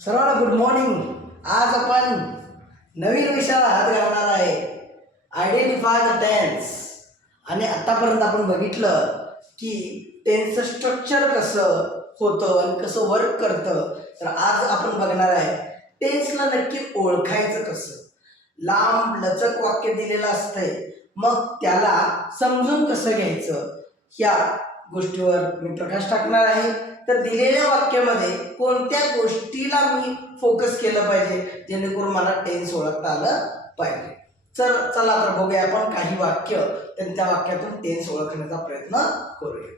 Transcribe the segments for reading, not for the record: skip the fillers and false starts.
सर्वांना good morning. आज आपण नवीन विषयाला हात घालणार आहे, आयडेंटिफाय द टेन्स. आणि आतापर्यंत आपण बघितलं की टेन्सचं स्ट्रक्चर कसं होतं आणि कसं वर्क करतं. तर आज आपण बघणार आहे टेन्सला नक्की ओळखायचं कसं. लांब लचक वाक्य दिलेलं असतंय, मग त्याला समजून कसं घ्यायचं ह्या गोष्टीवर मी प्रकाश टाकणार आहे. तर दिलेल्या वाक्यामध्ये कोणत्या गोष्टीला मी फोकस केलं पाहिजे जेणेकरून मला टेन्स ओळखता आलं पाहिजे. चला तर बघूया आपण काही वाक्य, तर त्या वाक्यातून टेन्स ओळखण्याचा प्रयत्न करूया.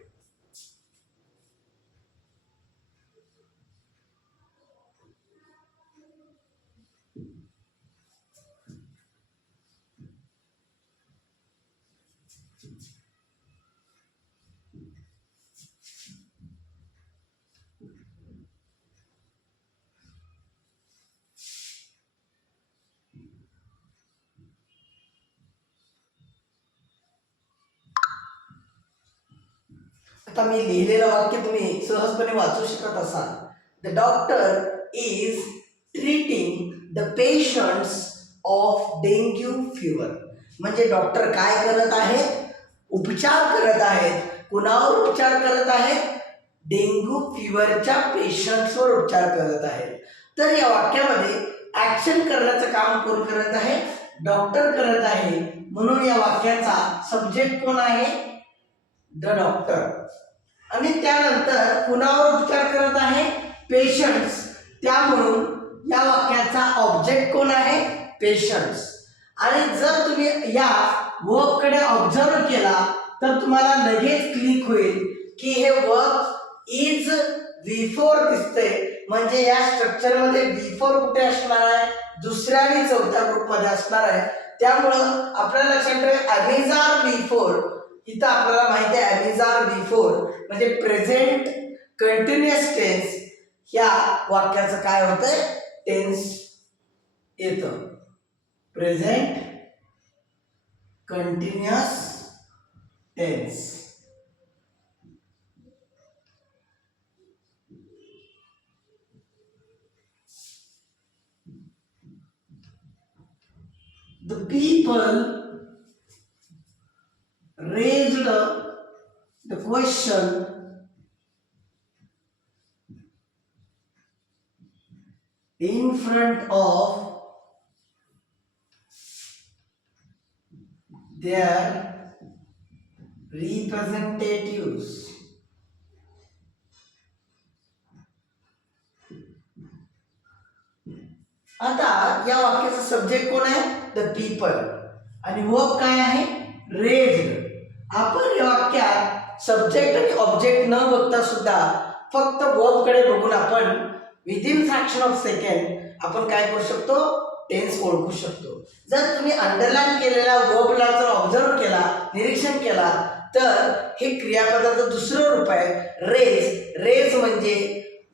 आता मी लिहिलेलं वाक्य तुम्ही सहजपणे वाचू शकत असाल. The doctor is treating the patients of dengue fever. म्हणजे डॉक्टर काय करत आहेत? उपचार करत आहेत. कुणावर उपचार करत आहेत? डेंग्यू फीवरच्या पेशंट्सवर उपचार करत आहेत. तर या वाक्यामध्ये ऍक्शन करण्याचं काम कोण करत आहे? डॉक्टर करत आहे. म्हणून या वाक्याचा सब्जेक्ट कोण आहे? The doctor. आणि त्यानंतर कुणावर उपचार करत आहे? पेशंट्स. त्यामुळं या वाक्याचा ऑब्जेक्ट कोण आहे? पेशंट्स. आणि जर तुम्ही या वर्ब कडे ऑब्झर्व केला तर तुम्हाला लगेच क्लिक होईल की हे वर्ब इज बिफोर दिसते. म्हणजे या स्ट्रक्चर मध्ये बिफोर कुठे असणार आहे? दुसऱ्या आणि चौथ्या ग्रुप मध्ये असणार आहे. त्यामुळं आपल्याला लक्षात ठेवा अमेझार बिफोर. इथं आपल्याला माहिती आहे अमेझार बिफोर म्हणजे प्रेझेंट कंटिन्युअस टेन्स. ह्या वाक्याचं काय होतंय? टेन्स येतं. Present continuous tense. The people raised the question in front of their representatives. आता या वाक्याचा सब्जेक्ट कोण आहे? The people. आणि वर्ब काय आहे? रेज्ड. आपण या वाक्यात सब्जेक्ट आणि ऑब्जेक्ट न बघता सुद्धा फक्त वर्ब कडे बघून आपण विदिन फ्रॅक्शन ऑफ सेकंड आपण काय करू शकतो? टेन्स ओळखू शकतो. जर तुम्ही अंडरलाईन केलेल्या वर्बला जर ऑब्झर्व केला, निरीक्षण केला, तर हे क्रियापदाचं दुसरं रूप आहे रेज. रेज म्हणजे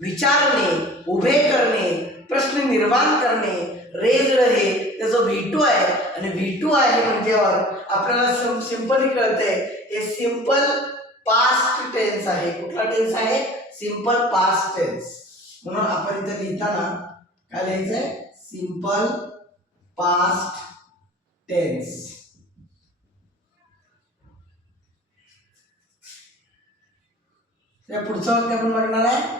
विचारणे, उभे करणे, प्रश्न निर्माण करणे. रेज्ड हे त्याचं V2 आहे. आणि V2 आहे म्हणजेवर आपल्याला सिंपली कळते हे सिंपल पास्ट टेन्स आहे. कुठला टेन्स आहे? Simple past tense. म्हणून आपण इथे लिहिताना काय लिहायचंय? Simple past tense. त्या पुढचं वाक्य आपण बघणार आहे.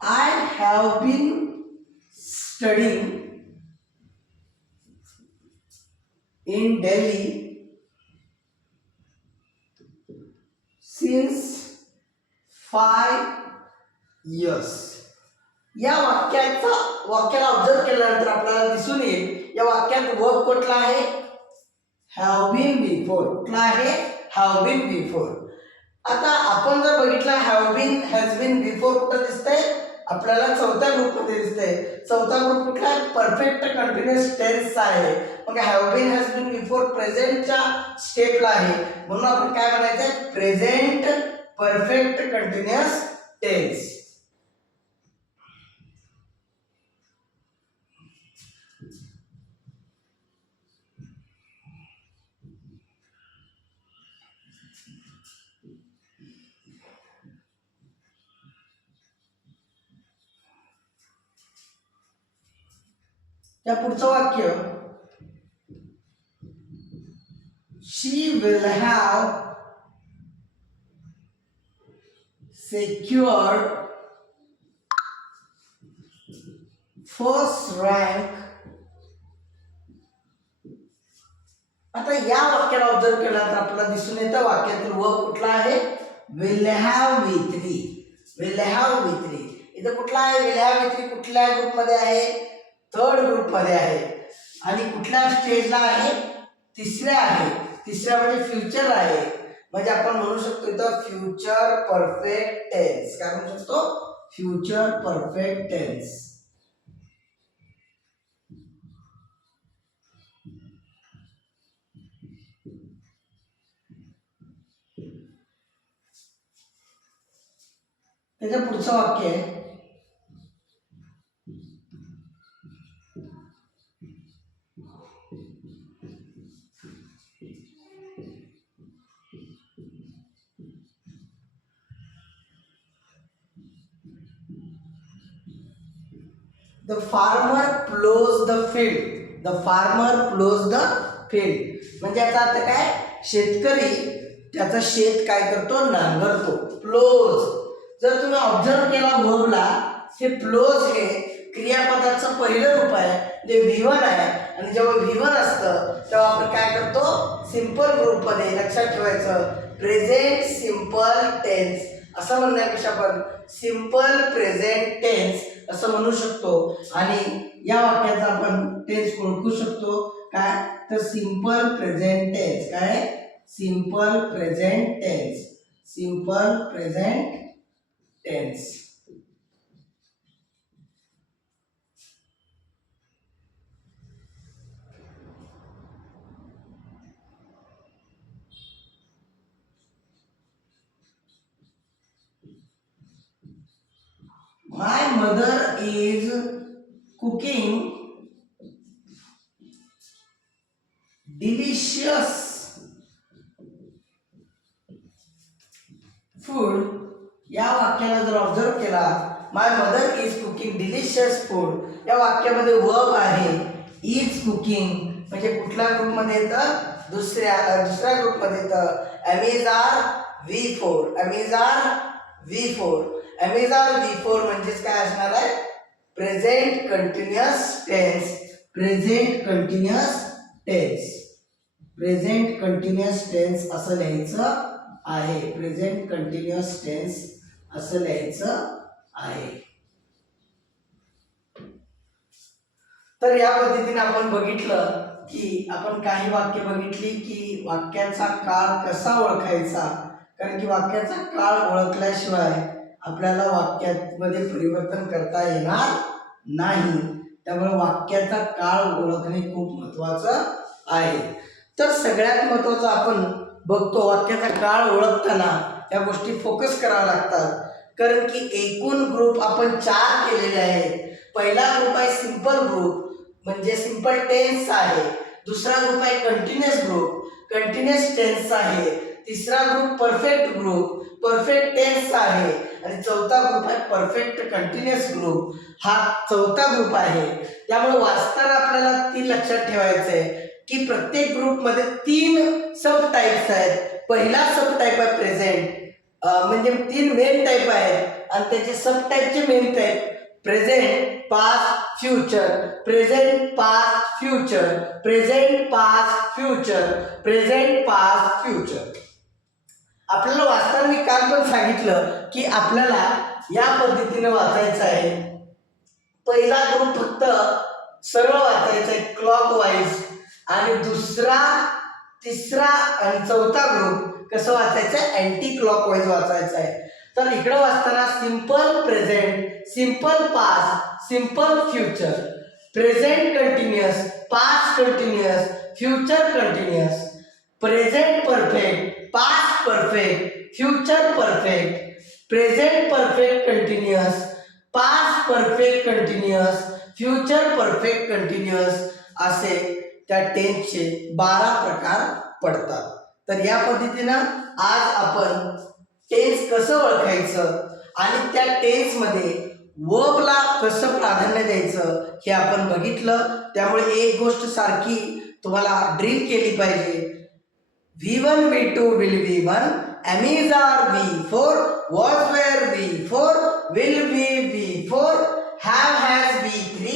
I have been studying in Delhi since 5 years. या वाक्याला ऑब्झर्व केल्यानंतर आपल्याला दिसून येईल या वाक्यात वर्ब कुठला आहे? Have been before. कुठला आहे? Have been before. आता आपण जर बघितलं have been, has been, before कुठं दिसतंय? आपल्याला चौथ्या ग्रुपमध्ये दिसतंय. चौथा ग्रुप कुठला आहे? परफेक्ट कंटिन्युअस टेन्सचा आहे. मग have been, has been, before प्रेझेंटच्या स्टेपला आहे. म्हणून आपण काय म्हणायचंय? Present perfect continuous tense. त्या पुढचं वाक्य, she will have secured first rank. आता या वाक्याला ऑब्झर्व केला तर आपल्याला दिसून येतं वाक्यातील वर्ब कुठला आहे, will have V3. Will have V3 इथं कुठला आहे, विल हॅव V3 कुठल्या ग्रुपमध्ये आहे, थर्ड ग्रुपमध्ये आहे. आणि कुठल्या स्टेजला आहे, तिसऱ्या आहे. तिसऱ्या म्हणजे फ्युचर आहे. म्हणजे आपण म्हणू शकतो इथं फ्युचर परफेक्ट टेन्स. काय म्हणू शकतो, फ्युचर परफेक्ट टेन्स. त्याचं पुढचं वाक्य आहे, the farmer plows the field. The farmer plows the field. म्हणजे याचा अर्थ काय, शेतकरी त्याचं शेत काय करतो, नांगरतो. प्लोज जर तुम्ही ऑब्झर्व केला वर्बला, हे प्लोज हे क्रियापदाचं पहिलं रूप आहे, जे V1 आहे. आणि जेव्हा V1 असतं तेव्हा आपण काय करतो, सिंपल ग्रुपमध्ये. लक्षात ठेवायचं, प्रेझेंट सिंपल टेन्स असं म्हणण्यापेक्षा आपण सिंपल प्रेझेंट टेन्स असं म्हणू शकतो. आणि या वाक्याचा आपण टेन्स ओळखू शकतो काय, तर सिंपल प्रेझेंट टेन्स. काय, simple present tense. Simple present tense. My mother is cooking delicious food. या वाक्याला जर ऑब्झर्व केला, my mother is cooking delicious food, या वाक्यामध्ये वर्ब आहे इज कुकिंग. म्हणजे कुठल्या ग्रुपमध्ये येतं, दुसऱ्या ग्रुपमध्ये येतं. Amazon V4. Amazon V4. Amazon V4 म्हणजेच काय असणार आहे, present continuous tense. Present continuous tense. Present continuous tense असं लिहायचं आहे. प्रेझेंट कंटिन्युअस टेन्स असं लिहायचं आहे. तर या पद्धतीने आपण बघितलं की आपण काही वाक्य बघितली की वाक्याचा काळ कसा ओळखायचा. कारण की वाक्याचा काळ ओळखल्याशिवाय आपल्याला वाक्यामध्ये परिवर्तन करता येणार नाही. त्यामुळे वाक्याचा काळ ओळखणे खूप महत्त्वाचं आहे. तर सगळ्यात महत्त्वाचं आपण बघतो, वाक्याचा काळ ओळखताना त्या गोष्टी फोकस कराव्या लागतात. कारण की एकूण ग्रुप आपण 4 केलेले आहेत. पहिला ग्रुप आहे सिंपल ग्रुप, म्हणजे सिंपल टेन्स आहे. दुसरा ग्रुप आहे कंटिन्युअस ग्रुप, कंटिन्युअस टेन्स आहे. तिसरा group perfect group, perfect tense आहे. आणि चौथा ग्रुप आहे परफेक्ट कंटिन्युअस ग्रुप, हा चौथा ग्रुप आहे. त्यामुळे वाचताना आपल्याला 3 लक्षात ठेवायचं आहे की प्रत्येक ग्रुपमध्ये 3 सब टाइप्स आहेत. पहिला सब टाइप आहे प्रेझेंट, म्हणजे 3 मेन टाइप आहेत आणि त्याचे सब टाइपचे main type present, past, future. Present, past, future. Present, past, future. Present, past, future. आपल्याला वाचताना मी काल पण सांगितलं की आपल्याला या पद्धतीने वाचायचं आहे. पहिला ग्रुप फक्त सरळ वाचायचा आहे क्लॉक वाईज, आणि दुसरा, तिसरा आणि चौथा ग्रुप कसं वाचायचं आहे, अँटी क्लॉक वाईज वाचायचं आहे. तर इकडं वाचताना simple present, simple past, simple future, present continuous, past continuous, future continuous, present perfect, past perfect, future perfect, present perfect continuous, past perfect continuous, future perfect continuous, असे त्या टेन्सचे 12 प्रकार पडतात. तर या पद्धतीनं आज आपण टेन्स कसं ओळखायचं आणि त्या टेन्समध्ये वर्बला कसं प्राधान्य द्यायचं हे आपण बघितलं. त्यामुळे एक गोष्ट सारखी तुम्हाला ड्रिल केली पाहिजे. V1 V2 will V1, Ami's are V4, was were V4, will be V4, have has V3,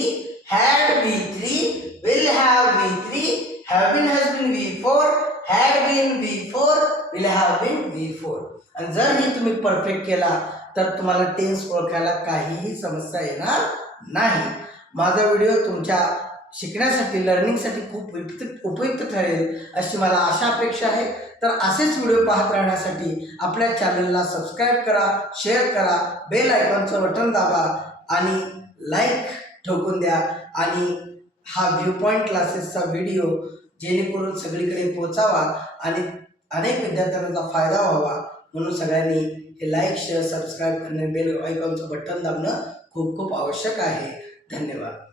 had V3, will have V3, have been has been V4, had been V4, will have been V4. आणि जर हे तुम्ही perfect केला तर तुम्हाला tense ओळखायला काहीही समस्या येणार नाही. माझा व्हिडिओ तुमच्या शिकण्यासाठी लर्निंगसाठी खूप उपयुक्त ठरेल अशी मला आशा अपेक्षा आहे. तर असेच व्हिडिओ पाहत राहण्यासाठी आपल्या चॅनलला सबस्क्राईब करा, शेअर करा, बेल आयकॉनचं बटन दाबा आणि लाईक ठोकून द्या. आणि हा व्ह्यू पॉईंट क्लासेसचा व्हिडिओ जेणेकरून सगळीकडे पोचावा आणि अनेक विद्यार्थ्यांचा फायदा व्हावा म्हणून सगळ्यांनी हे लाईक, शेअर, सबस्क्राईब करणे, बेल आयकॉनचं बटन दाबणं खूप खूप आवश्यक आहे. धन्यवाद.